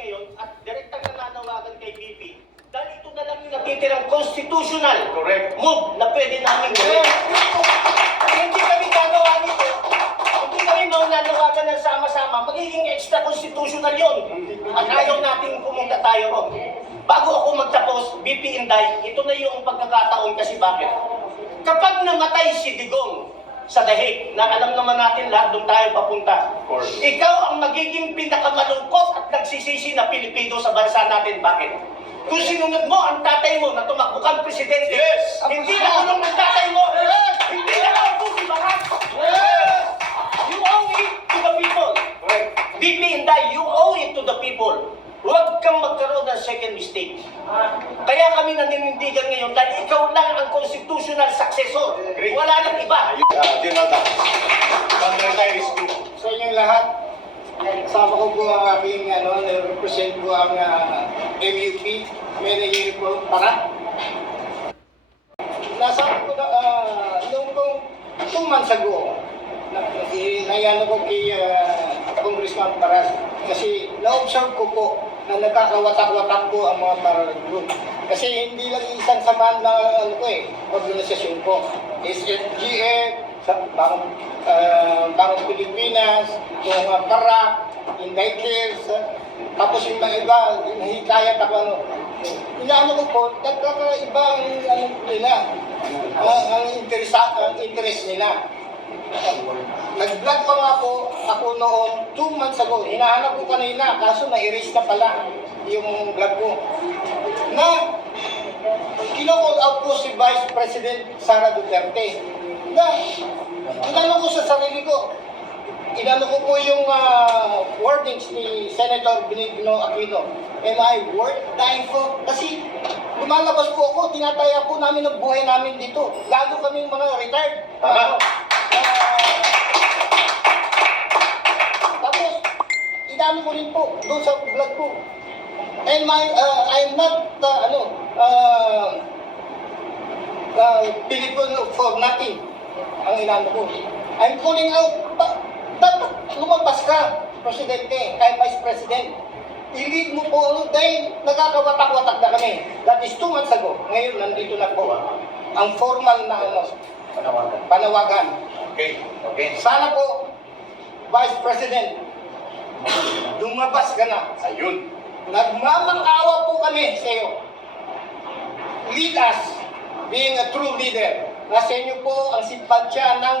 ngayon at direktang nananawagan kay BP dahil ito na lang yung natitirang constitutional move na pwede namin gawin. Hindi kami gagawa nito, hindi kami mananawagan ng sama-sama, magiging extra constitutional yun. At ayaw natin pumunta tayo ron. Bago ako magtapos, BP Inday, ito na yung pagkakataon kasi bakit? Kapag namatay si Digong sa Dahig, na alam naman natin lahat doon tayo papunta, ikaw ang magiging pinakamalungkot at nagsisisi na Pilipino sa bansa natin. Bakit? Kung sinunod mo ang tatay mo na tumakbo kang presidente, hindi na kulong ng tatay mo, hindi na ako si Bahat. You owe it to the people. BP Inday, you owe it to the people. Huwag kang magkaroon ng second mistake. Kaya kami naninindigan ngayon dahil ikaw lang ang constitutional successor. Wala nang iba. General Retirees Group. Sa inyong lahat, kasama ko po ang aking represent ko ang MUP, Mena Uniform Para. Nasabi ko na, noong 2 months ago, nayano ko kay Congressman Paras kasi na-observe ko po na nagkakawatak-watak po ang mga Paral Group. Kasi hindi lang isang samahan na organisasyon ko. SFGF, Bangong Pilipinas, yung mga Parak, Inday Cares, tapos yung mga iba, hikayat ako inaano ko po, nagkakaiba ang nila, ang interest nila. Nag-vlog pa nga po ako noon 2 months ago. Hinahanap ko kanina, kaso na-erase na pala yung vlog ko. Na kino-call out po si Vice President Sara Duterte. Na inano ko sa sarili ko. Inano ko po yung wordings ni Senator Benigno Aquino. Am I worth dying for? Kasi lumalabas po ako, tinataya po namin ang buhay namin dito. Lalo kaming mga retired. Tapos, inano ko rin po doon sa vlog ko. And I'm not, Filipino for nothing. Ang inano ko. I'm calling out, dapat lumabas ka, Presidente, kay Vice President. I-lead mo po dahil nagkakawatak-watak na kami. That is 2 months ago. Ngayon, nandito na po. Ang formal na panawagan. Okay. Sana po, Vice President, lumabas ka na. Ayun. Nagmamang-awa po kami sa iyo. Lead us, being a true leader. Nasa inyo po ang simpatsya ng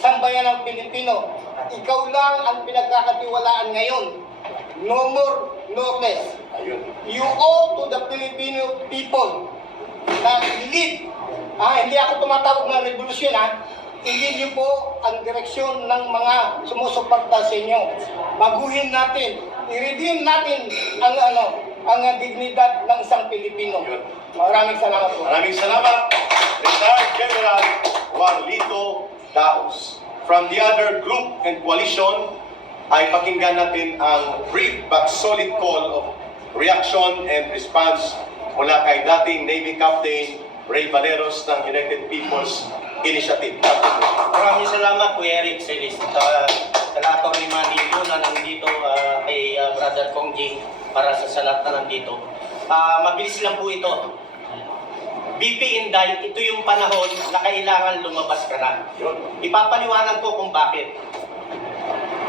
sambayan ng Pilipino. Ikaw lang ang pinagkakatiwalaan ngayon. No more, no less. Ayun. You owe to the Filipino people na lead. Hindi ako tumatawag ng revolusyon i-lead niyo po ang direksyon ng mga sumusuporta sa inyo. Baguhin natin, i-redeem natin ang dignidad ng isang Pilipino. Maraming salamat po. Maraming salamat, Retired General Juanlito Daos. From the other group and coalition, ay pakinggan natin ang brief but solid call of reaction and response mula kay dating Navy Captain Ray Valeros ng United People's Initiative. Maraming salamat, Kuya Eric Celis. Sa lahat ni Manilo na nandito kay Brother Kongjing para sa lahat na nandito. Mabilis lang po ito. BP Inday, ito yung panahon na kailangan lumabas ka na. Ipapaliwanag ko kung bakit.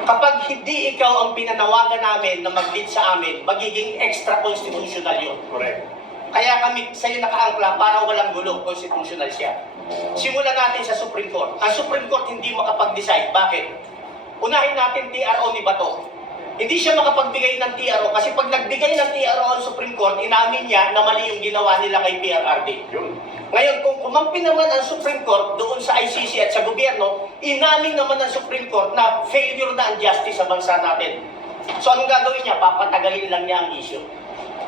Kapag hindi ikaw ang pinanawagan namin na mag-lead sa amin, magiging extra constitutional yun. Correct. Kaya kami sa'yo nakaangkla para walang gulo, constitutional siya. Simulan natin sa Supreme Court. Ang Supreme Court hindi makapag-decide. Bakit? Unahin natin TRO ni Bato. Hindi siya makapagbigay ng TRO kasi pag nagbigay ng TRO ang Supreme Court, inamin niya na mali yung ginawa nila kay PRRD. Ngayon, kung kumampi naman ang Supreme Court doon sa ICC at sa gobyerno, inamin naman ng Supreme Court na failure na ang justice sa bansa natin. So anong gagawin niya? Papatagalin lang niya ang issue.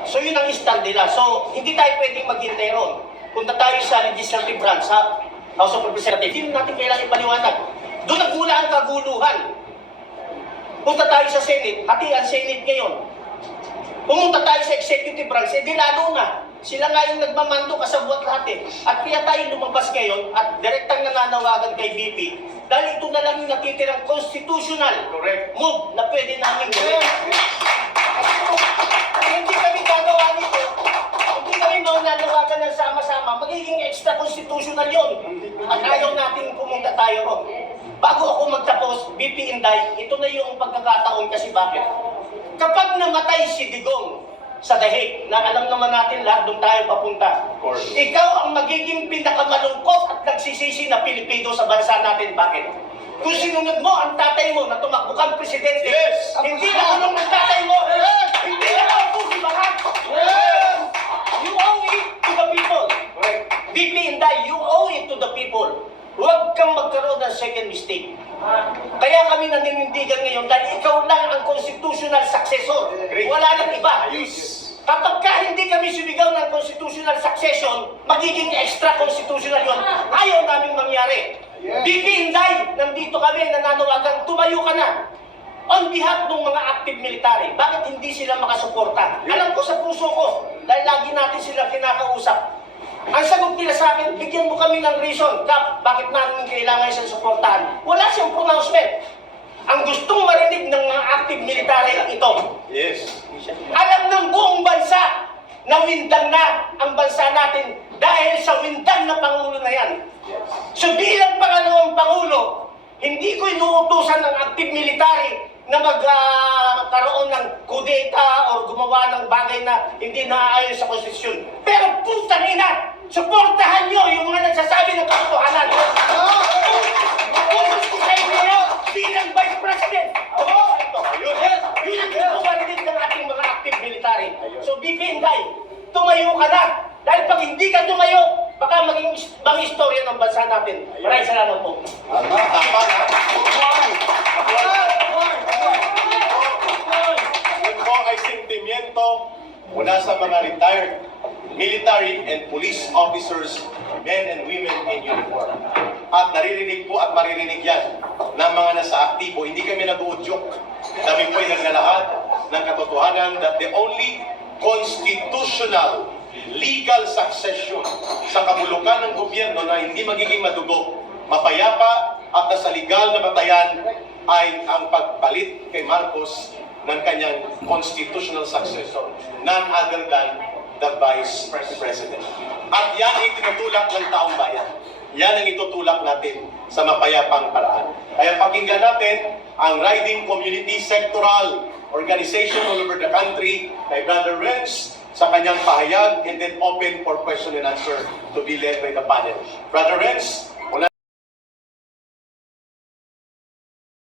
So yun ang stand nila. So hindi tayo pwedeng maghintay ron. Punta tayo sa legislative branch, sa House of Representatives. Hindi natin kailangan ipaliwanag. Doon nagmula ang kaguluhan. Punta tayo sa Senate, hati ang Senate ngayon. Pumunta tayo sa executive branch, di lalo na. Sila nga yung nagmamando kasabwat lahat eh. At kaya tayo lumabas ngayon at direktang nananawagan kay BP dahil ito na lang yung natitirang constitutional move na pwede namin gawin. Hindi kami gagawa nito. Hindi kami mananawagan ng sama-sama. Magiging extra constitutional yon. At ayaw natin pumunta tayo ron. Bago ako magtapos, BP Inday, ito na yung pagkakataon kasi bakit? Kapag namatay si Digong sa Dahig, na alam naman natin lahat doon tayo papunta. Ikaw ang magiging pinakamalungkot at nagsisisi na Pilipino sa bansa natin. Bakit? Kung sinunod mo ang tatay mo na tumakbo kang presidente, hindi na tulong ng tatay mo, hindi na ako si Bahat. You owe it to the people. BP Inday, you owe it to the people. Huwag kang magkaroon ng second mistake. Kaya kami naninindigan ngayon dahil ikaw lang ang constitutional successor. Wala nang iba. Kapag ka hindi kami sumigaw ng constitutional succession, magiging extra constitutional yon. Ayaw naming mangyari. BP Inday, nandito kami nananawagan, tumayo ka na. On behalf ng mga active military, bakit hindi sila makasuporta? Alam ko sa puso ko, dahil lagi natin sila kinakausap. Ang sagot nila sa akin, bigyan mo kami ng reason, Kap, bakit namin kailangan siyang suportahan? Wala siyang pronouncement. Ang gustong marinig ng mga active military ito. Alam ng buong bansa na windang na ang bansa natin dahil sa windang na Pangulo na yan. So bilang pangalawang Pangulo, hindi ko inuutusan ng active military na magkaroon ng kudeta o gumawa ng bagay na hindi naaayon sa konstitusyon. Pero putang ina, suportahan nyo yung mga nagsasabi ng katotohanan. Kung gusto sa inyo bilang Vice President, yun ang gusto marinig ng ating mga active military. So BP Inday, tumayo ka na. Dahil pag hindi ka tumayo, baka maging istorya ng bansa natin. Maraming salamat po. Yun po ay sentimiento mula sa mga retired military and police officers, men and women in uniform. At naririnig po at maririnig yan ng mga nasa aktibo. Hindi kami nag-uudyok. Kami po ay naglalahad ng katotohanan that the only constitutional legal succession sa kabulukan ng gobyerno na hindi magiging madugo, mapayapa at nasa legal na batayan ay ang pagpalit kay Marcos ng kanyang constitutional successor, none other than the Vice President. At yan ay tinutulak ng taong bayan. Yan ang itutulak natin sa mapayapang paraan. Kaya pakinggan natin ang Riding Community Sectoral Organization all over the country kay Brother Renz sa kanyang pahayag and then open for question and answer to be led by the panel. Brother Renz,